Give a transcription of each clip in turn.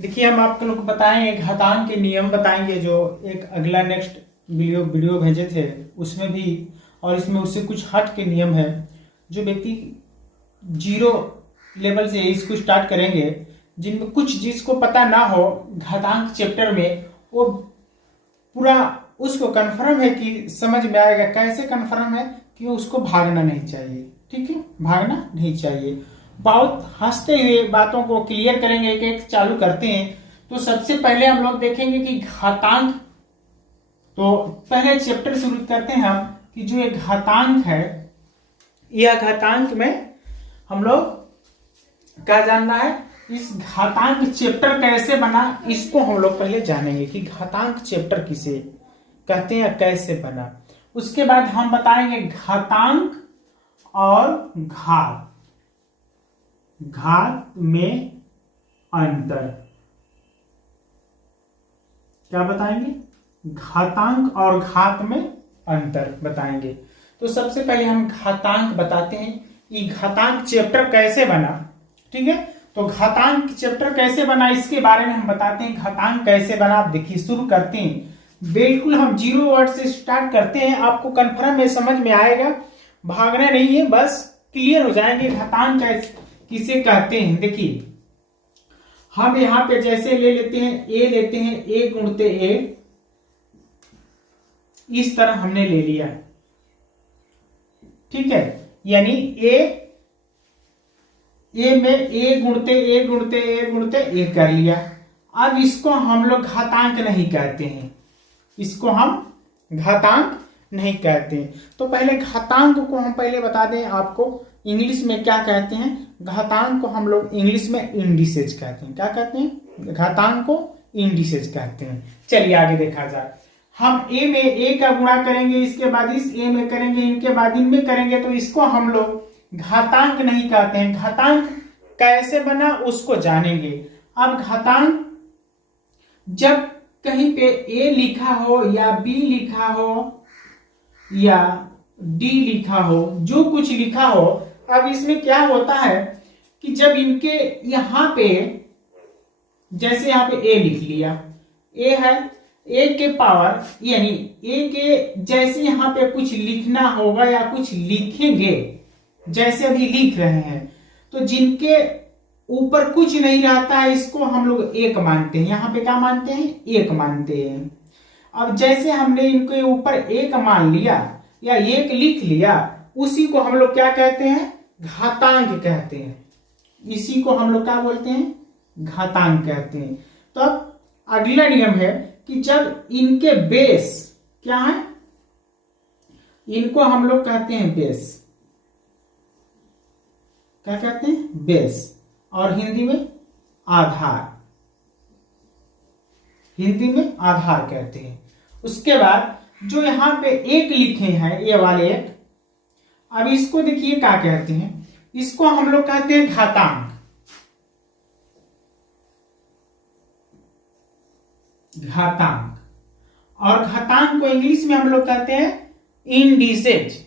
देखिए हम आप लोग को बताएंगे घातांक के नियम बताएंगे जो एक अगला नेक्स्ट वीडियो भेजे थे उसमें भी, और इसमें उससे कुछ हट के नियम है। जो व्यक्ति जीरो लेवल से इसको स्टार्ट करेंगे, जिनमें कुछ जिसको पता ना हो घातांक चैप्टर में, वो पूरा उसको कंफर्म है कि समझ में आएगा। कैसे कंफर्म है कि उसको भागना नहीं चाहिए, ठीक है, भागना नहीं चाहिए। बहुत हंसते हुए बातों को क्लियर करेंगे, एक एक चालू करते हैं। तो सबसे पहले हम लोग देखेंगे कि घातांक, तो पहले चैप्टर शुरू करते हैं हम कि जो एक घातांक है, यह घातांक में हम लोग क्या जानना है, इस घातांक चैप्टर कैसे बना इसको हम लोग पहले जानेंगे कि घातांक चैप्टर किसे कहते हैं, कैसे बना। उसके बाद हम बताएंगे घातांक और घात, घात में अंतर। क्या बताएंगे? घातांक और घात में अंतर बताएंगे। तो सबसे पहले हम घातांक बताते हैं कि घातांक चैप्टर कैसे बना, ठीक है। तो घातांक चैप्टर कैसे बना इसके बारे में हम बताते हैं। घातांक कैसे बना, आप देखिए शुरू करते हैं। बिल्कुल हम जीरो वर्ड से स्टार्ट करते हैं, आपको कंफर्म है, समझ में आएगा, भागना नहीं है, बस क्लियर हो जाएंगे घातांक किसे कहते हैं। देखिए हम यहां पे जैसे ले लेते हैं ए, लेते हैं ए गुणते ए, इस तरह हमने ले लिया, ठीक है। यानी ए में ए गुणते ए गुणते ए गुणते ए कर लिया। अब इसको हम लोग घातांक नहीं कहते हैं, इसको हम घातांक नहीं कहते हैं। तो पहले घातांक को हम पहले बता दें आपको, इंग्लिश में क्या कहते हैं। घातांक को हम लोग इंग्लिश में इंडिसेज कहते हैं। क्या कहते हैं? घातांक को इंडिसेज कहते हैं। चलिए आगे देखा जाए। हम ए में ए का गुणा करेंगे, इसके बाद इस ए में करेंगे, इनके बाद इनमें करेंगे, तो इसको हम लोग घातांक नहीं कहते हैं। घातांक कैसे बना उसको जानेंगे। अब घातांक जब कहीं पे ए लिखा हो या बी लिखा हो या डी लिखा हो, जो कुछ लिखा हो, अब इसमें क्या होता है कि जब इनके यहां पे, जैसे यहां पे ए लिख लिया, ए है, ए के पावर यानी ए के जैसे यहां पे कुछ लिखना होगा या कुछ लिखेंगे, जैसे अभी लिख रहे हैं, तो जिनके ऊपर कुछ नहीं रहता है इसको हम लोग एक मानते हैं। यहां पे क्या मानते हैं? एक मानते हैं। अब जैसे हमने इनके ऊपर एक मान लिया या एक लिख लिया, उसी को हम लोग क्या कहते हैं? घातांक कहते हैं। इसी को हम लोग क्या बोलते हैं? घातांक कहते हैं। तो अब अगला नियम है कि जब इनके बेस क्या है, इनको हम लोग कहते हैं बेस। क्या कहते हैं? बेस। और हिंदी में आधार, हिंदी में आधार कहते हैं। उसके बाद जो यहां पे एक लिखे हैं, ये वाले एक, अब इसको देखिए क्या कहते हैं, इसको हम लोग कहते हैं घातांक। घातांक। और घातांक को इंग्लिश में हम लोग कहते हैं इंडिसेज।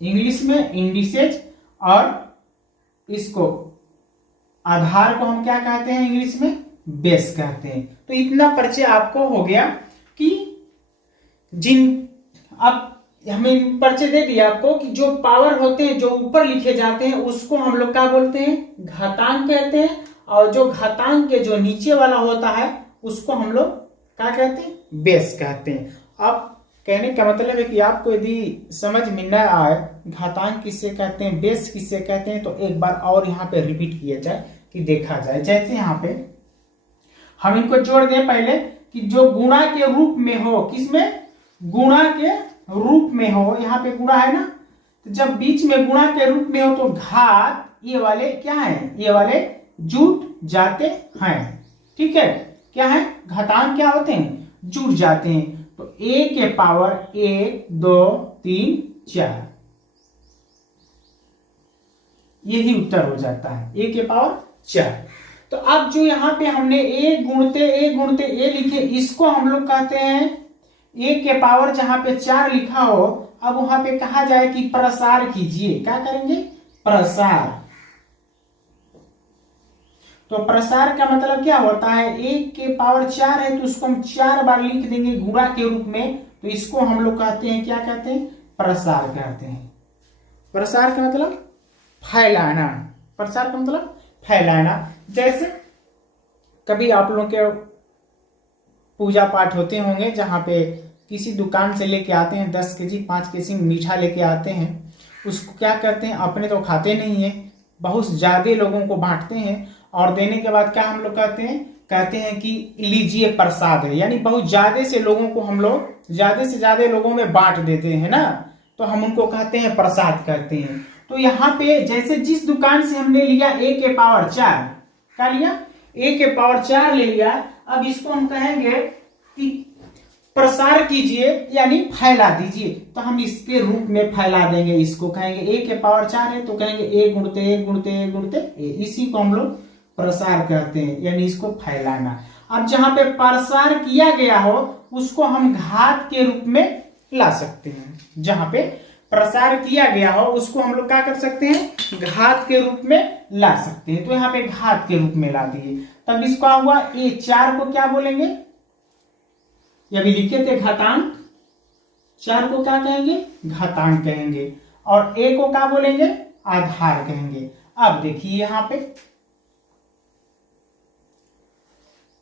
इंग्लिश में इंडिसेज, और इसको आधार को हम क्या कहते हैं? इंग्लिश में बेस कहते हैं। तो इतना परिचय आपको हो गया कि अब हमें परिचय दे दिया आपको कि जो पावर होते हैं, जो ऊपर लिखे जाते हैं, उसको हम लोग क्या बोलते हैं? घातांक कहते हैं। और जो घातांक के जो नीचे वाला होता है उसको हम लोग क्या कहते हैं? बेस कहते हैं। अब कहने का मतलब है कि आपको यदि समझ में न आए घातांक किससे कहते हैं, बेस किससे कहते हैं, तो एक बार और यहाँ पे रिपीट किया जाए कि देखा जाए। जैसे यहाँ पे हम इनको जोड़ दें पहले कि जो गुणा के रूप में हो, किसमें? गुणा के रूप में हो। यहाँ पे गुणा है ना, तो जब बीच में गुणा के रूप में हो तो घात, ये वाले क्या है? ये वाले जुट जाते हैं, ठीक है। क्या है? घातांक क्या होते हैं? जुट जाते हैं। तो ए के पावर 1 2 3 4, यही उत्तर हो जाता है, ए के पावर 4। तो अब जो यहाँ पे हमने ए गुणते ए लिखे, इसको हम लोग कहते हैं ए के पावर, जहां पे 4 लिखा हो, अब वहां पे कहा जाए कि प्रसार कीजिए। क्या करेंगे? प्रसार। तो प्रसार का मतलब क्या होता है, 1 के पावर 4 है तो उसको हम 4 बार लिख देंगे गुणा के रूप में, तो इसको हम लोग कहते हैं, क्या कहते हैं, प्रसार कहते हैं। प्रसार का मतलब फैलाना, प्रसार का मतलब फैलाना। जैसे कभी आप लोग के पूजा पाठ होते होंगे जहां पे किसी दुकान से लेके आते हैं 10 केजी 5 केजी मीठा लेके आते हैं, उसको क्या करते हैं, अपने तो खाते नहीं है, बहुत ज्यादा लोगों को बांटते हैं, और देने के बाद क्या हम लोग कहते हैं कि लीजिए प्रसाद है, यानी बहुत ज्यादा से लोगों को हम लोग ज्यादा से ज्यादा लोगों में बांट देते हैं ना, तो हम उनको कहते हैं प्रसाद कहते हैं। तो यहाँ पे जैसे जिस दुकान से हमने लिया 1 के पावर 4, क्या लिया, 1 के पावर 4 ले लिया, अब इसको हम कहेंगे कि प्रसार कीजिए यानी फैला दीजिए, तो हम इसके रूप में फैला देंगे, इसको कहेंगे 1 के पावर 4 है तो कहेंगे 1 गुणते 1 गुणते 1 गुणते, इसी को हम लोग प्रसार कहते हैं, यानी इसको फैलाना। अब जहां पे प्रसार किया गया हो उसको हम घात के रूप में ला सकते हैं, जहां पे प्रसार किया गया हो उसको हम लोग क्या कर सकते हैं, घात के रूप में ला सकते हैं। तो यहाँ पे घात के रूप में ला दिए, तब इसको हुआ ये 4 को क्या बोलेंगे, ये अभी लिखे थे घातांक, 4 को क्या कहेंगे, घातांक कहेंगे, और a को क्या बोलेंगे, आधार कहेंगे। अब देखिए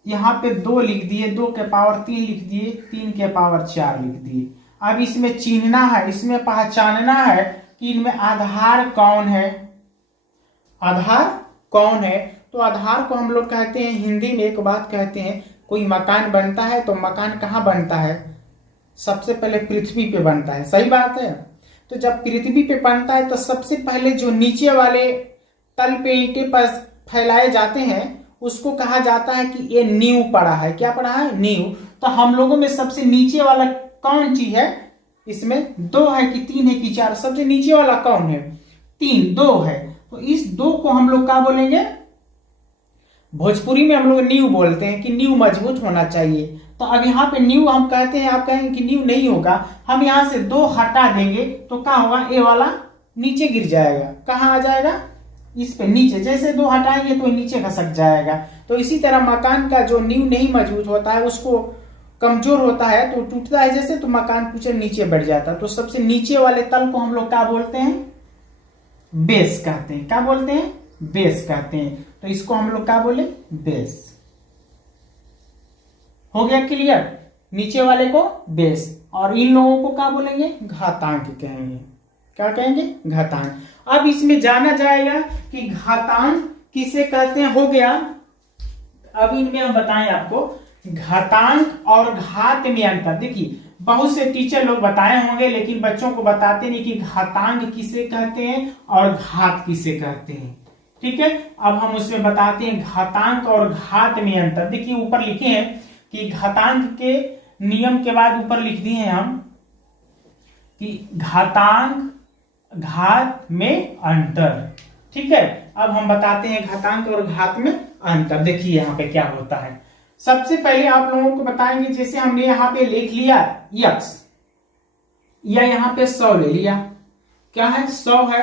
यहाँ पे 2 लिख दिए, 2 के पावर 3 लिख दिए, 3 के पावर 4 लिख दिए। अब इसमें चिन्हना है, इसमें पहचानना है कि इनमें आधार कौन है, आधार कौन है। तो आधार को हम लोग कहते हैं, हिंदी में एक बात कहते हैं, कोई मकान बनता है तो मकान कहाँ बनता है, सबसे पहले पृथ्वी पे बनता है, सही बात है। तो जब पृथ्वी पे बनता है तो सबसे पहले जो नीचे वाले तल पे ईंटें पर फैलाए जाते हैं उसको कहा जाता है कि ये नींव पड़ा है, क्या पड़ा है, नींव। तो हम लोगों में सबसे नीचे वाला कौन चीज है, इसमें 2 है कि 3 है कि 4, सबसे नीचे वाला कौन है, 3, 2 है। तो इस 2 को हम लोग क्या बोलेंगे, भोजपुरी में हम लोग नींव बोलते हैं कि नींव मजबूत होना चाहिए। तो अब यहाँ पे नींव हम कहते हैं, आप कहेंगे कि नींव नहीं होगा, हम यहाँ से 2 हटा देंगे तो क्या होगा, ए वाला नीचे गिर जाएगा, कहाँ आ जाएगा, इस पे नीचे, जैसे 2 हटाएंगे तो नीचे खसक जाएगा। तो इसी तरह मकान का जो नींव नहीं मजबूत होता है, उसको कमजोर होता है तो टूटता है जैसे, तो मकान कुछ नीचे बढ़ जाता है। तो सबसे नीचे वाले तल को हम लोग क्या बोलते हैं, बेस कहते हैं, क्या बोलते हैं, बेस कहते हैं। तो इसको हम लोग क्या बोले, बेस। हो गया क्लियर, नीचे वाले को बेस, और इन लोगों को क्या बोलेंगे, घातांक कहेंगे, क्या कहेंगे, घातांक। अब इसमें जाना जाएगा कि घातांक किसे कहते हैं, हो गया। अब इनमें हम बताएं आपको घातांक और घात में अंतर। देखिए बहुत से टीचर लोग बताए होंगे लेकिन बच्चों को बताते नहीं कि घातांक किसे कहते हैं और घात किसे कहते हैं, ठीक है। अब हम उसमें बताते हैं घातांक और घात में अंतर। देखिए ऊपर लिखे हैं कि घातांक के नियम के बाद ऊपर लिख दिए हैं हम कि घातांक घात में अंतर, ठीक है। अब हम बताते हैं घातांक और घात में अंतर। देखिए यहाँ पे क्या होता है, सबसे पहले आप लोगों को बताएंगे, जैसे हमने यहाँ पे लिख लिया x, या यहाँ पे 100 ले लिया, क्या है, 100 है।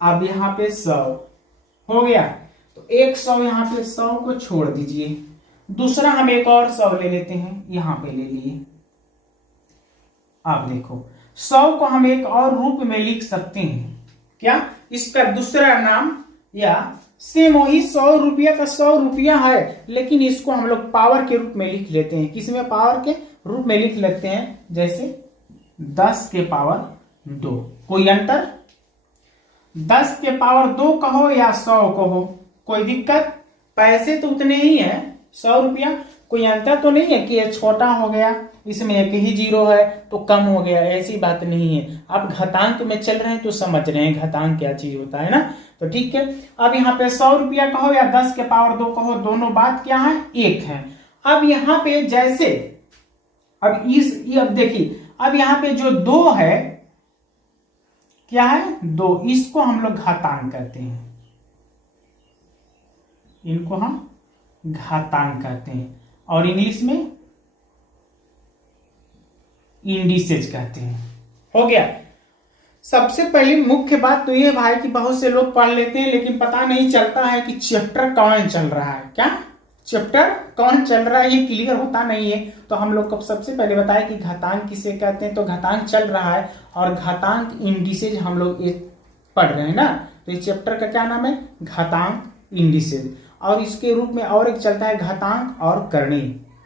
अब यहाँ पे 100 हो गया, तो एक 100 यहाँ पे 100 को छोड़ दीजिए, दूसरा हम एक और 100 ले लेते हैं, यहाँ पे ले लिए। अब देखो 100 को हम एक और रूप में लिख सकते हैं, क्या, इसका दूसरा नाम, या सेम वही 100 रुपया का 100 रुपया है, लेकिन इसको हम लोग पावर के रूप में लिख लेते हैं। किसमें, पावर के रूप में लिख लेते हैं, जैसे 10 के पावर 2। कोई अंतर, 10 के पावर 2 कहो या 100 कहो, कोई दिक्कत, पैसे तो उतने ही है, 100 रुपया, कोई अंतर तो नहीं है कि ये छोटा हो गया, इसमें एक ही 0 है तो कम हो गया, ऐसी बात नहीं है। आप घातांक में चल रहे हैं तो समझ रहे हैं घातांक क्या चीज होता है ना, तो ठीक है। अब यहाँ पे 100 रुपया कहो या 10 के पावर 2 कहो, दोनों बात क्या है, एक है। अब यहाँ पे जैसे, अब देखिए, अब यहाँ पे जो 2 है, क्या है, 2, इसको हम लोग घातांक कहते हैं, इनको हम घातांक कहते हैं, और इंग्लिश में इंडिसेज कहते हैं। हो गया, सबसे पहली मुख्य बात तो ये भाई कि बहुत से लोग पढ़ लेते हैं लेकिन पता नहीं चलता है कि चैप्टर कौन चल रहा है, क्या चैप्टर कौन चल रहा है ये क्लियर होता नहीं है। तो हम लोग को सबसे पहले बताया कि घातांक किसे कहते हैं, तो घातांक चल रहा है और घातांक इंडिसेज हम लोग ये पढ़ रहे हैं ना। तो इस चैप्टर का क्या नाम है, घातांक इंडिसेज। और इसके रूप में और एक चलता है घातांक और करणी,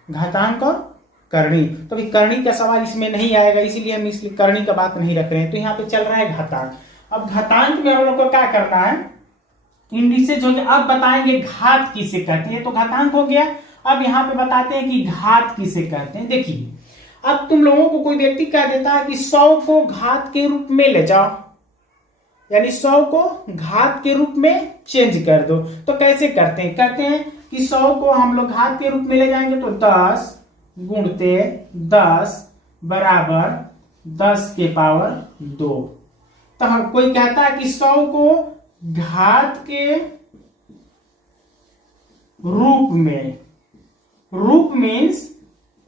घातांक और करणी। तो अभी करणी का सवाल इसमें नहीं आएगा, इसीलिए हम इसलिए करणी का बात नहीं रख रहे हैं। तो यहाँ पे चल रहा है घातांक। अब घातांक में हम लोग को क्या करना है, इंडिसेज हो गया। अब बताएंगे घात किसे कहते हैं, तो घातांक हो गया। अब यहाँ पे बताते हैं कि घात किसे कहते हैं। देखिए अब तुम लोगों को कोई व्यक्ति कह देता है कि 100 को घात के रूप में ले जाओ, यानी 100 को घात के रूप में चेंज कर दो। तो कैसे करते हैं, कहते हैं कि 100 को हम लोग घात के रूप में ले जाएंगे तो 10 गुणते 10 बराबर 10 के पावर 2। तो कोई कहता है कि 100 को घात के रूप में, रूप मीन्स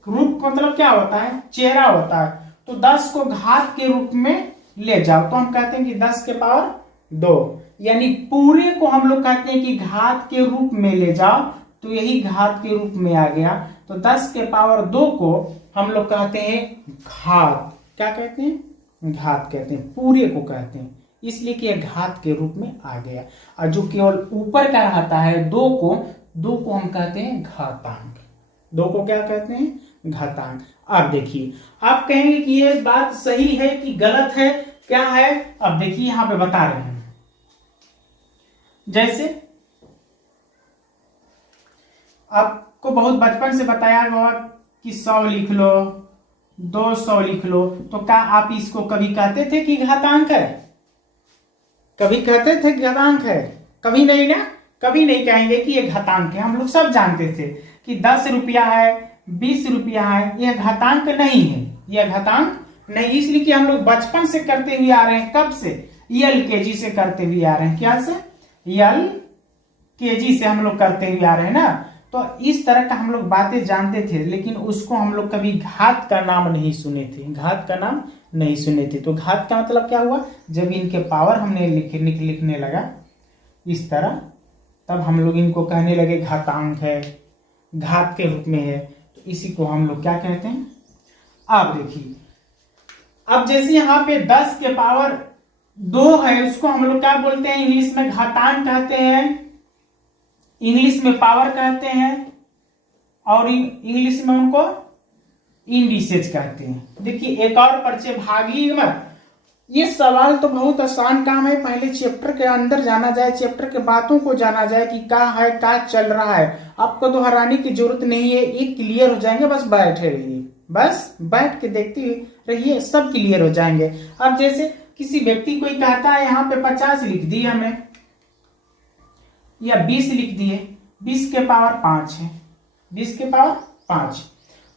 रूप मतलब क्या होता है, चेहरा होता है। तो 10 को घात के रूप में ले जाओ तो हम कहते हैं कि 10 के पावर 2, यानी पूरे को हम लोग कहते हैं कि घात के रूप में ले जाओ, तो यही घात के रूप में आ गया। तो 10 के पावर 2 को हम लोग कहते हैं घात, क्या कहते हैं, घात कहते हैं, पूरे को कहते हैं, इसलिए कि यह घात के रूप में आ गया। और जो केवल ऊपर का रहता है 2 को हम कहते हैं घातांक, 2 को क्या कहते हैं, घातांक। अब देखिए आप कहेंगे कि ये बात सही है कि गलत है, क्या है। अब देखिए यहां पे बता रहे हैं, जैसे आपको बहुत बचपन से बताया गया कि 100 लिख लो, 200 लिख लो, तो क्या आप इसको कभी कहते थे कि घातांक है, कभी कहते थे घातांक है, कभी नहीं ना, कभी नहीं कहेंगे कि ये घातांक है। हम लोग सब जानते थे कि 10 रुपया है, 20 रुपया है, यह घातांक नहीं है, यह घातांक नहीं, इसलिए कि हम लोग बचपन से करते हुए आ रहे हैं। कब से, LKG से करते हुए आ रहे हैं, क्या से, LKG से हम लोग करते हुए आ रहे हैं ना। तो इस तरह का हम लोग बातें जानते थे, लेकिन उसको हम लोग कभी घात का नाम नहीं सुने थे, घात का नाम नहीं सुने थे। तो घात का मतलब क्या हुआ, जब इनके पावर हमने लिखने लगा इस तरह, तब हम लोग इनको कहने लगे घातांक है, घात के रूप में है। तो इसी को हम लोग क्या कहते हैं। अब देखिए, अब जैसे यहाँ पे 10 के पावर 2 है, उसको हम लोग क्या बोलते हैं, इंग्लिश में घातांक कहते हैं, इंग्लिश में पावर कहते हैं, और इंग्लिश में उनको इंडिसेज कहते हैं। देखिए एक और परिचय, भागी मत। ये सवाल तो बहुत आसान काम है, पहले चैप्टर के अंदर जाना जाए, चैप्टर के बातों को जाना जाए कि क्या है, क्या चल रहा है। आपको दोहराने की जरूरत नहीं है, ये क्लियर हो जाएंगे, बस बैठे रहिए, बस बैठ के देखते रहिए, सब क्लियर हो जाएंगे। अब जैसे किसी व्यक्ति कोई कहता है यहाँ पे 50 लिख दिए हमने, या 20 लिख दिए, 20 के पावर 5 है, 20 के पावर 5।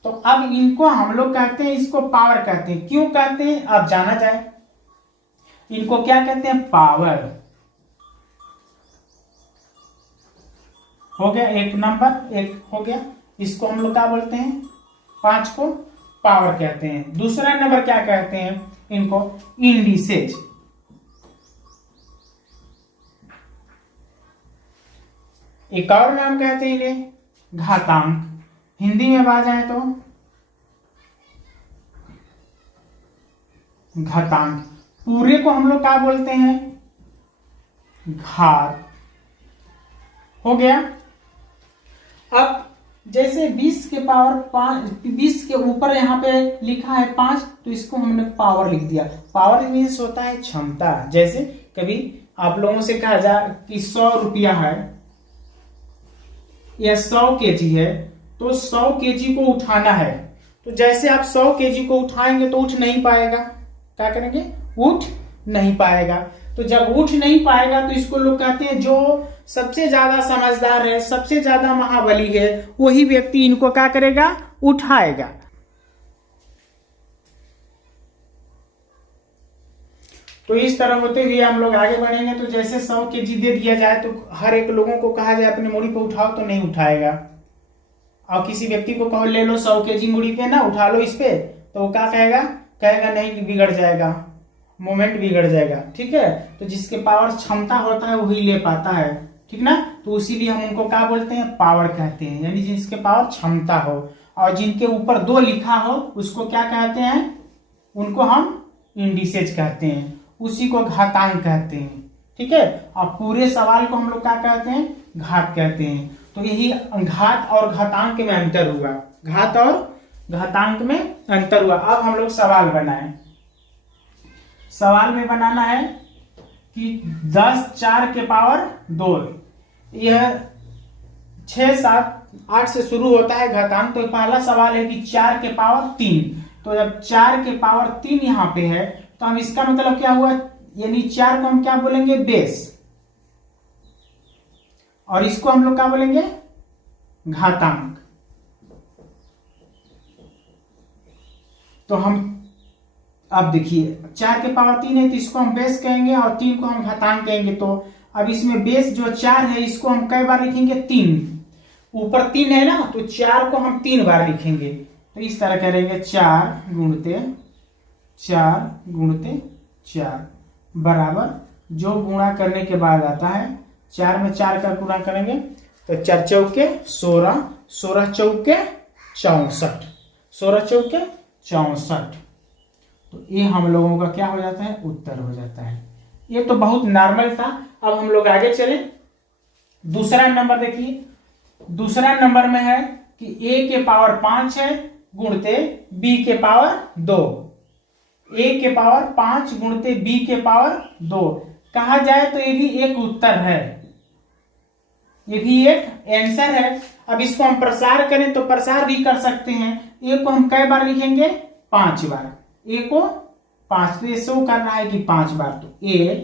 तो अब इनको हम लोग कहते हैं, इसको पावर कहते हैं। क्यों कहते हैं, अब जाना जाए, इनको क्या कहते हैं, पावर। हो गया एक नंबर, एक हो गया, इसको हम लोग क्या बोलते हैं, 5 को पावर कहते हैं। दूसरा नंबर क्या कहते हैं, इनको इंडिसेज। एक और नाम कहते हैं इन्हें घातांक, हिंदी में बात जाए तो घातांक। पूरे को हम लोग क्या बोलते हैं, घात। हो गया। अब जैसे 20 के पावर 5, 20 के ऊपर यहाँ पे लिखा है 5, तो इसको हमने पावर लिख दिया। पावर मीन्स होता है क्षमता। जैसे कभी आप लोगों से कहा जाए कि 100 रुपया है या 100 केजी है, तो 100 केजी को उठाना है, तो जैसे आप 100 केजी को उठाएंगे तो उठ नहीं पाएगा, क्या करेंगे, उठ नहीं पाएगा। तो जब उठ नहीं पाएगा तो इसको लोग कहते हैं जो सबसे ज्यादा समझदार है, सबसे ज्यादा महाबली है, वही व्यक्ति इनको क्या करेगा, उठाएगा। तो इस तरह होते हुए हम लोग आगे बढ़ेंगे। तो जैसे 100 केजी दे दिया जाए तो हर एक लोगों को कहा जाए अपनी मुड़ी पे उठाओ, तो नहीं उठाएगा। और किसी व्यक्ति को कहो ले लो 100 केजी मुड़ी पे ना, उठा लो इस पे, तो वो क्या कहेगा, कहेगा नहीं, बिगड़ जाएगा। मोमेंट बिगड़ जाएगा। ठीक है, तो जिसके पावर क्षमता होता है वही ले पाता है। ठीक ना, तो इसीलिए हम उनको क्या बोलते हैं, पावर कहते हैं, यानी जिसके पावर क्षमता हो। और जिनके ऊपर 2 लिखा हो उसको क्या कहते हैं, उनको हम इंडिसेज कहते हैं, उसी को घातांक कहते हैं। ठीक है, और पूरे सवाल को हम लोग क्या कहते हैं, घात कहते हैं। तो यही घात और घातांक में अंतर हुआ, घात और घातांक में अंतर हुआ। अब हम लोग सवाल बनाएं। सवाल में बनाना है कि 10 4 के पावर 2, यह 6 7 8 से शुरू होता है घातांक। तो पहला सवाल है कि 4 के पावर 3, तो जब 4 के पावर 3 यहाँ पे है तो हम इसका मतलब क्या हुआ, यानी 4 को हम क्या बोलेंगे, बेस, और इसको हम लोग क्या बोलेंगे, घातांक। तो हम अब देखिए 4 के पावर 3 है तो इसको हम बेस कहेंगे और 3 को हम घातांक कहेंगे। तो अब इसमें बेस जो 4 है इसको हम कई बार लिखेंगे, 3, ऊपर 3 है ना, तो 4 को हम 3 बार लिखेंगे। तो इस तरह करेंगे 4 गुणते 4 बराबर, जो गुणा करने के बाद आता है 4 में 4 का गुणा करेंगे तो 4 चौके 16, 16 चौके 64, 16 चौके 64। तो ये हम लोगों का क्या हो जाता है, उत्तर हो जाता है। ये तो बहुत नॉर्मल था। अब हम लोग आगे चले। दूसरा नंबर देखिए, दूसरा नंबर में है कि a के पावर 5 है गुणते b के पावर 2, a के पावर 5 गुणते b के पावर 2 कहा जाए तो ये भी एक उत्तर है, ये भी एक आंसर है। अब इसको हम प्रसार करें तो प्रसार भी कर सकते हैं। a को हम कई बार लिखेंगे, 5 बार, a को 5, तो ये शो कर रहा है कि 5 बार, तो a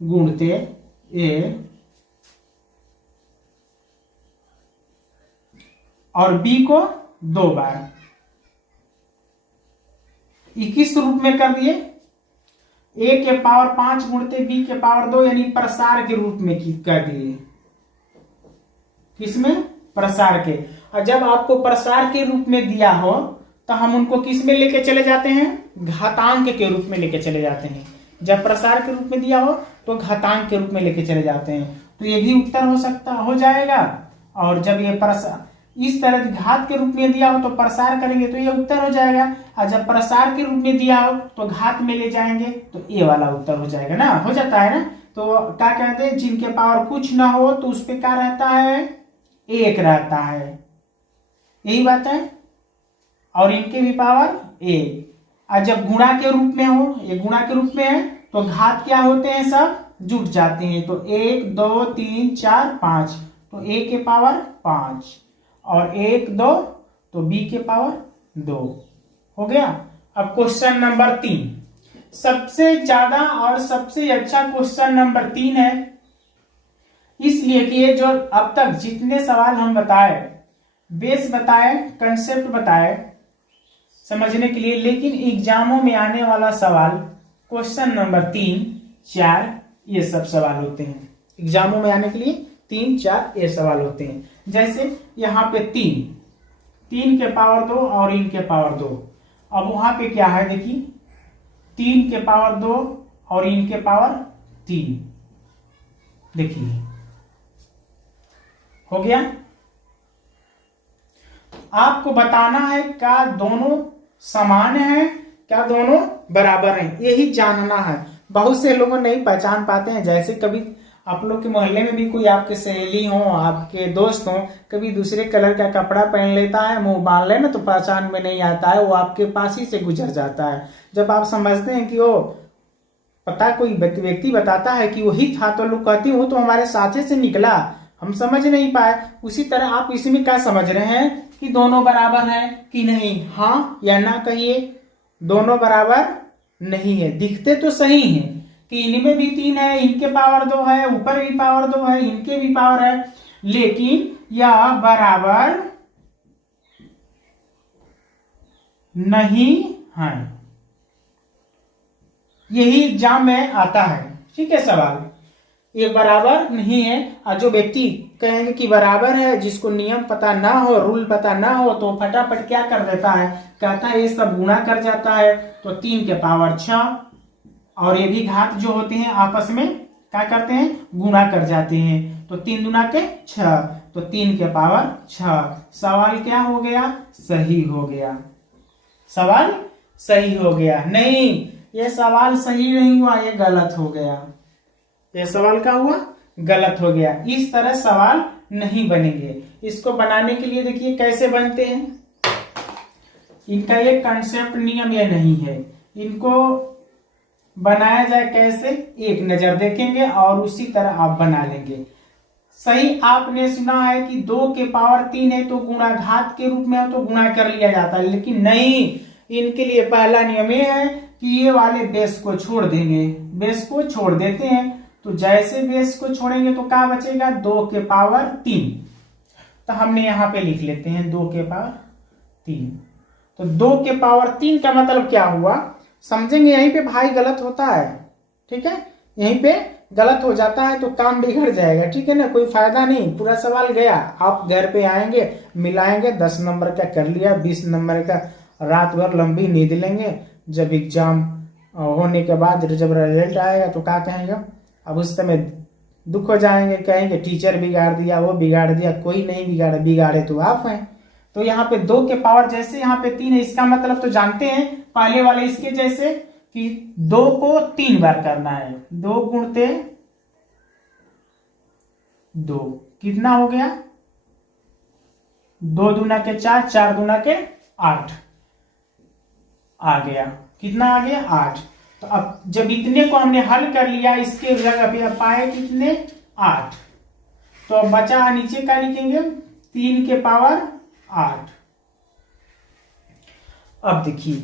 गुणते a और b को 2 बार, 21 रूप में कर दिए। a के पावर 5 गुणते b के पावर 2 यानी प्रसार के रूप में कर दिए, किसमें, प्रसार के। और जब आपको प्रसार के रूप में दिया हो तो हम उनको किस में लेके चले जाते हैं, घातांक के रूप में लेके चले जाते हैं। जब प्रसार के रूप में दिया हो तो घातांक के रूप में लेके चले जाते हैं, तो ये भी उत्तर हो जाएगा। और जब ये इस तरह घात के रूप में दिया हो तो प्रसार करेंगे तो ये उत्तर हो जाएगा, और जब प्रसार के रूप में दिया हो तो घात में ले जाएंगे तो ये वाला उत्तर हो जाएगा ना, हो जाता है ना। तो क्या कहते हैं, जिनके पावर कुछ ना हो तो उस पे क्या रहता है, 1 रहता है, यही बात है। और इनके भी पावर 1, और जब गुणा के रूप में हो, ये गुणा के रूप में है तो घात क्या होते हैं, सब जुट जाते हैं। तो 1 2 3 4 5, तो a के पावर 5 और 1 2 तो b के पावर 2 हो गया। अब क्वेश्चन नंबर 3, सबसे ज्यादा और सबसे अच्छा क्वेश्चन नंबर 3 है, इसलिए कि ये जो अब तक जितने सवाल हम बताए, बेस बताए, कंसेप्ट बताए समझने के लिए, लेकिन एग्जामों में आने वाला सवाल क्वेश्चन नंबर 3 4 ये सब सवाल होते हैं। एग्जामों में आने के लिए 3 4 ये सवाल होते हैं। जैसे यहाँ पे 3 के पावर 2 और इनके पावर 2। अब वहां पे क्या है, देखिए 3 के पावर 2 और इनके पावर 3, देखिए हो गया। आपको बताना है क्या दोनों समान है, क्या दोनों बराबर हैं, यही जानना है। बहुत से लोग नहीं पहचान पाते हैं। जैसे कभी आप लोग के मोहल्ले में भी कोई आपके सहेली हो, आपके दोस्त हो, कभी दूसरे कलर का कपड़ा पहन लेता है, मुंह बांध ले ना, तो पहचान में नहीं आता है, वो आपके पास ही से गुजर जाता है। जब आप समझते हैं कि वो पता कोई व्यक्ति बताता है कि वही था, तो लोग कहते हो तो हमारे साथे से निकला, हम समझ नहीं पाए। उसी तरह आप इसमें क्या समझ रहे हैं कि दोनों बराबर हैं कि नहीं, हाँ या ना कहिए। दोनों बराबर नहीं है, दिखते तो सही हैं कि इनमें भी 3 है, इनके पावर 2 है, ऊपर भी पावर 2 है, इनके भी पावर है, लेकिन यह बराबर नहीं है। यही एग्जाम में आता है, ठीक है सवाल, ये बराबर नहीं है। और जो व्यक्ति कहेंगे कि बराबर है, जिसको नियम पता ना हो, रूल पता ना हो, तो फटाफट क्या कर देता है, कहता है ये सब गुणा कर जाता है। तो 3 के पावर 6 और ये भी घात जो होते हैं आपस में क्या करते हैं, गुणा कर जाते हैं। तो 3 दूना के 6, तो 3 के पावर 6। सवाल क्या हो गया, सही हो गया। सवाल सही हो गया। नहीं, ये सवाल सही नहीं हुआ, ये गलत हो गया। ये सवाल क्या हुआ, गलत हो गया। इस तरह सवाल नहीं बनेंगे। इसको बनाने के लिए देखिए कैसे बनते हैं। इनका ये कंसेप्ट नियम ये नहीं है। इनको बनाया जाए कैसे, एक नजर देखेंगे और उसी तरह आप बना लेंगे। सही आपने सुना है कि 2 के पावर 3 है तो गुणा घात के रूप में है तो गुणा कर लिया जाता है, लेकिन नहीं, इनके लिए पहला नियम ये है कि ये वाले बेस को छोड़ देंगे। बेस को छोड़ देते हैं तो जैसे बेस को छोड़ेंगे तो क्या बचेगा, 2 के पावर 3। तो हमने यहां पे लिख लेते हैं 2 के पावर 3। तो 2 के पावर 3 का मतलब क्या हुआ, समझेंगे। यहीं पे भाई गलत होता है, ठीक है, यहीं पे गलत हो जाता है तो काम बिगड़ जाएगा, ठीक है ना, कोई फायदा नहीं। पूरा सवाल गया। आप घर पे आएंगे, मिलाएंगे, 10 नंबर का कर लिया, 20 नंबर का रात भर लंबी नींद लेंगे। जब एग्जाम होने के बाद जब रिजल्ट आएगा तो क्या कहेंगे, अब उस समय दुख हो जाएंगे, कहेंगे टीचर बिगाड़ दिया, वो बिगाड़ दिया। कोई नहीं बिगाड़े, बिगाड़े तो आप हैं। तो यहाँ पे 2 के पावर जैसे यहाँ पे 3 है, इसका मतलब तो जानते हैं पहले वाले इसके जैसे कि 2 को 3 बार करना है। 2 गुणते 2 कितना हो गया, 2 दूना के 4, 4 दूना के 8 आ गया। कितना आ गया, 8। तो अब जब इतने को हमने हल कर लिया, इसके जगह पे अब पाए कितने, 8। तो अब बचा नीचे का लिखेंगे 3 के पावर 8। अब देखिए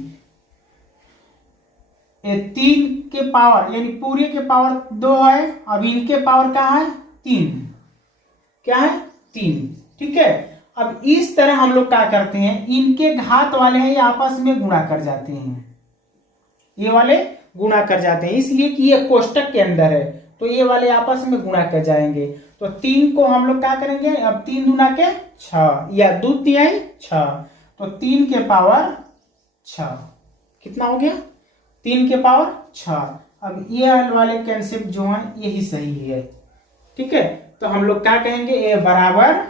3 के पावर यानी पूरे के पावर 2 है, अब इनके पावर क्या है, 3। क्या है, 3, ठीक है। अब इस तरह हम लोग क्या करते हैं, इनके घात वाले हैं ये आपस में गुणा कर जाते हैं, ये वाले गुणा कर जाते हैं, इसलिए कि ये कोष्टक के अंदर है तो ये वाले आपस में गुणा कर जाएंगे। तो 3 को हम लोग क्या करेंगे, अब 3 दूना के 6 या 2 तिहाई 6, तो 3 के पावर 6 कितना हो गया, 3 के पावर 6। अब ये वाले कंसेप्ट जो है यही सही है, ठीक है। तो हम लोग क्या कहेंगे, ये बराबर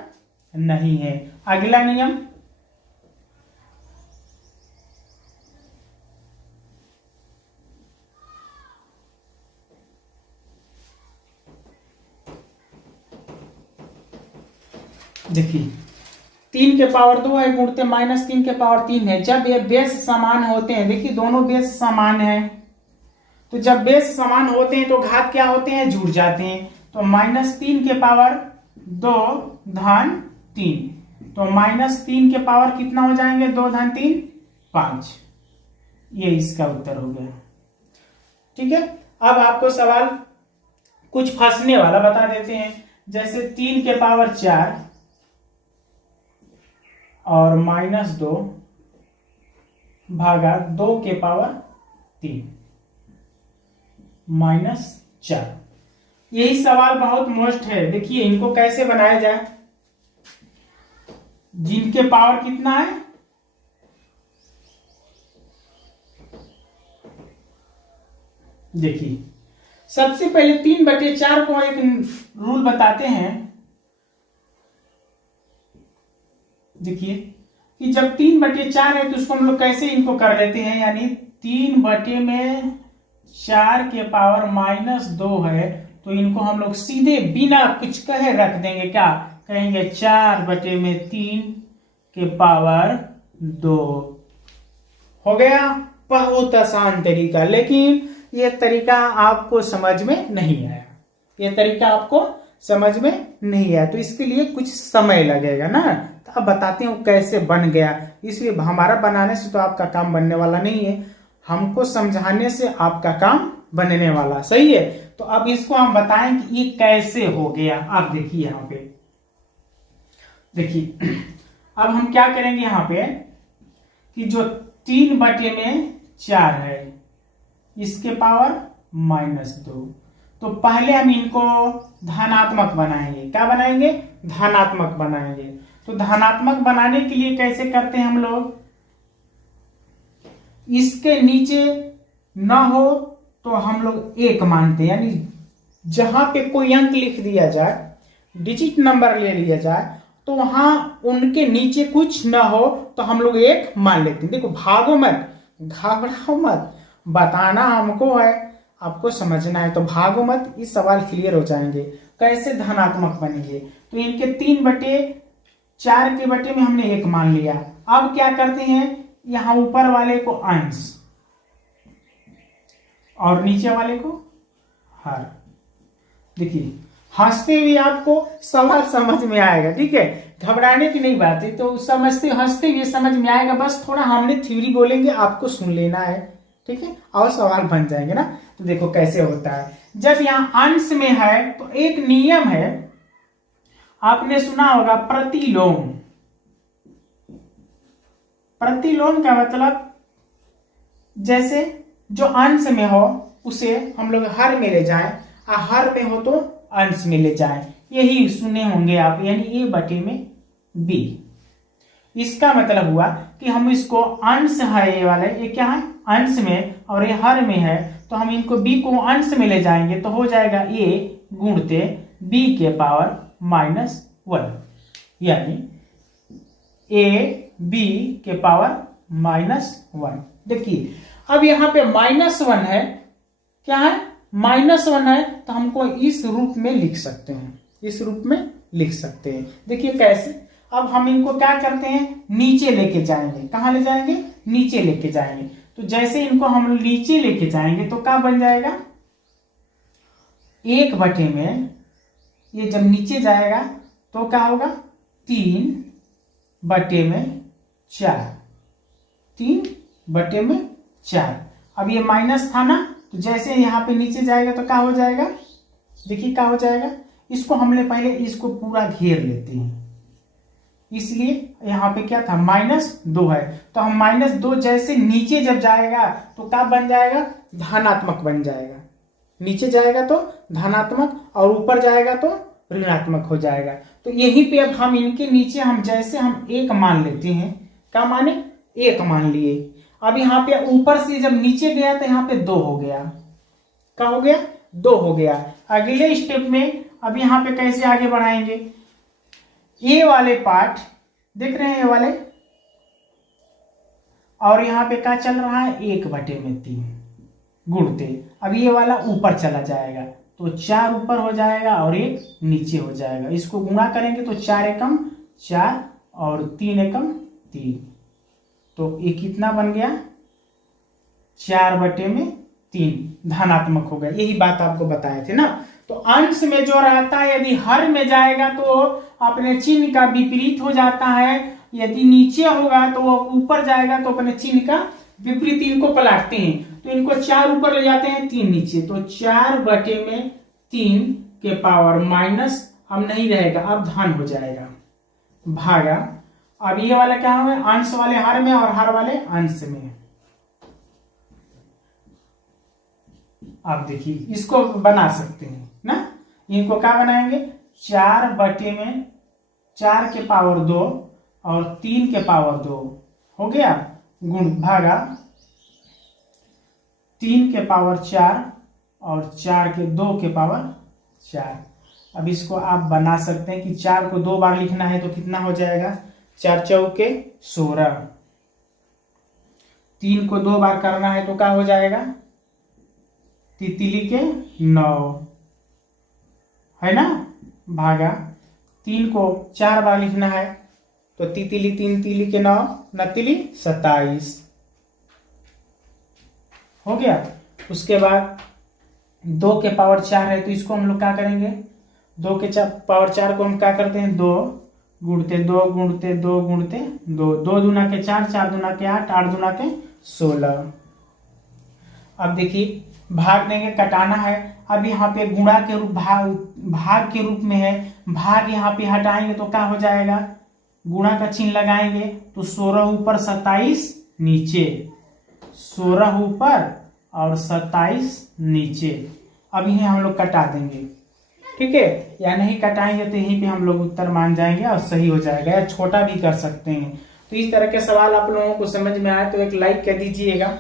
नहीं है। अगला नियम, देखिए 3 के पावर 2 है गुणते -3 के पावर 3 है। जब ये बेस समान होते हैं, देखिए दोनों बेस समान है, तो जब बेस समान होते हैं तो घात क्या होते हैं, जुड़ जाते हैं। तो -3 के पावर 2 धन 3, तो -3 के पावर कितना हो जाएंगे, 2 धन 3 5। ये इसका उत्तर हो गया, ठीक है। अब आपको सवाल कुछ फंसने वाला बता देते हैं, जैसे 3 के पावर 4 और -2 भागा 2 के पावर 3 -4। यही सवाल बहुत मोस्ट है। देखिए इनको कैसे बनाया जाए, जिनके पावर कितना है, देखिए सबसे पहले 3/4 को एक रूल बताते हैं। देखिए कि जब 3/4 है तो उसको हम लोग कैसे इनको कर लेते हैं, यानी 3/4 के पावर -2 है तो इनको हम लोग सीधे बिना कुछ कहे रख देंगे। क्या कहेंगे, 4/3 के पावर 2 हो गया। बहुत आसान तरीका, लेकिन ये तरीका आपको समझ में नहीं आया, ये तरीका आपको समझ में नहीं आया तो इसके लिए कुछ समय लगेगा ना। तो अब बताते हैं वो कैसे बन गया। इसलिए हमारा बनाने से तो आपका काम बनने वाला नहीं है, हमको समझाने से आपका काम बनने वाला, सही है। तो अब इसको हम बताएं कि ये कैसे हो गया। आप देखिए यहाँ पे, देखिए अब हम क्या करेंगे यहाँ पे कि जो 3/4 है इसके पावर -2, तो पहले हम इनको धनात्मक बनाएंगे। क्या बनाएंगे, धनात्मक बनाएंगे। तो धनात्मक बनाने के लिए कैसे करते हैं हम लोग, इसके नीचे न हो तो हम लोग 1 मानते हैं, यानी जहां पे कोई अंक लिख दिया जाए, डिजिट नंबर ले लिया जाए, तो वहां उनके नीचे कुछ ना हो तो हम लोग 1 मान लेते हैं। देखो भागो मत, घबराओ मत, बताना हमको है, आपको समझना है, तो भागो मत, इस सवाल क्लियर हो जाएंगे। कैसे धनात्मक बनेंगे, तो इनके 3/4 के बटे में हमने 1 मान लिया। अब क्या करते हैं, यहां ऊपर वाले को अंश और नीचे वाले को हर। देखिए हंसते हुए आपको सवाल समझ में आएगा, ठीक है, घबराने की नहीं बात है, तो समझते हंसते हुए समझ में आएगा, बस थोड़ा हमने थ्योरी बोलेंगे, आपको सुन लेना है, ठीक है, और सवाल बन जाएंगे ना। तो देखो कैसे होता है, जब यहाँ अंश में है तो एक नियम है, आपने सुना होगा प्रतिलोम। प्रतिलोम का मतलब जैसे जो अंश में हो उसे हम लोग हर में ले जाएं, हर में हो तो अंश में ले जाएं, यही सुने होंगे आप, यानी ए बटे में बी। इसका मतलब हुआ कि हम इसको अंश है, ये वाला ये क्या है अंश में, और ये हर में है, तो हम इनको b को अंश में ले जाएंगे तो हो जाएगा a गुणते b के पावर -1, यानी a b के पावर -1। देखिए अब यहाँ पे -1 है, क्या है -1 है, तो हमको इस रूप में लिख सकते हैं, इस रूप में लिख सकते हैं। देखिए कैसे, अब हम इनको क्या करते हैं, नीचे लेके जाएंगे। कहाँ ले जाएंगे, नीचे लेके जाएंगे। तो जैसे इनको हम नीचे लेके जाएंगे तो क्या बन जाएगा, 1 बटे में, ये जब नीचे जाएगा तो क्या होगा 3 बटे में 4, 3 बटे में 4। अब ये माइनस था ना, तो जैसे यहाँ पे नीचे जाएगा तो क्या हो जाएगा, देखिए क्या हो जाएगा, इसको हमने पहले इसको पूरा घेर लेते हैं, इसलिए यहाँ पे क्या था -2 है, तो हम -2 जैसे नीचे जब जाएगा तो क्या बन जाएगा, धनात्मक बन जाएगा। नीचे जाएगा तो धनात्मक और ऊपर जाएगा तो ऋणात्मक हो जाएगा। तो यहीं पे अब हम इनके नीचे हम जैसे हम 1 मान लेते हैं, क्या माने 1 मान लिए। अब यहाँ पे ऊपर से जब नीचे गया तो यहाँ पे 2 हो गया, क्या हो गया 2 हो गया। अगले स्टेप में अब यहाँ पे कैसे आगे बढ़ाएंगे, ये वाले पार्ट देख रहे हैं, ये वाले, और यहाँ पे क्या चल रहा है 1 बटे में 3 गुणते, अब ये वाला ऊपर चला जाएगा तो 4 ऊपर हो जाएगा और 1 नीचे हो जाएगा। इसको गुणा करेंगे तो 4 एकम 4 और 3 एकम 3, तो ये कितना बन गया 4 बटे में 3 धनात्मक हो गया। यही बात आपको बताए थे ना। तो अंश में जो रहता है यदि हर में जाएगा तो अपने चिन्ह का विपरीत हो जाता है, यदि नीचे होगा तो वो ऊपर जाएगा तो अपने चिन्ह का विपरीत। इनको पलटते हैं तो इनको 4 ऊपर ले जाते हैं 3 नीचे, तो 4 बटे में 3 के पावर माइनस, हम नहीं रहेगा अब धन हो जाएगा, भागा। अब ये वाला क्या होगा, अंश वाले हर में और हर वाले अंश में। अब देखिए इसको बना सकते हैं ना, इनको क्या बनाएंगे 4 बटे में 4 के पावर 2 और 3 के पावर 2 हो गया, गुण भागा 3 के पावर 4 और 4 के 2 के पावर 4। अब इसको आप बना सकते हैं कि 4 को 2 बार लिखना है तो कितना हो जाएगा, 4 चौके 16, 3 को 2 बार करना है तो क्या हो जाएगा, तितली के 9 है ना, भागा 3 को 4 बार लिखना है तो तितली 3 तिली के 9 नतिली 27 हो गया। उसके बाद 2 के पावर 4 है तो इसको हम लोग क्या करेंगे, 2 के पावर 4 को हम क्या करते हैं 2 गुणते 2 गुणते 2 गुणते 2, 2 दूना के 4, 4 दूना के 8, 8 दूना के 16। अब देखिए भाग देंगे, कटाना है। अब यहाँ पे गुणा के रूप भाग के रूप में है, भाग यहाँ पे हटाएंगे तो क्या हो जाएगा, गुणा का चिन्ह लगाएंगे तो 16 ऊपर 27 नीचे, 16 ऊपर और 27 नीचे। अब इन्हें हम लोग कटा देंगे, ठीक है, या नहीं कटाएंगे तो यहीं पे हम लोग उत्तर मान जाएंगे और सही हो जाएगा, या छोटा भी कर सकते हैं। तो इस तरह के सवाल आप लोगों को समझ में आए तो एक लाइक कर दीजिएगा।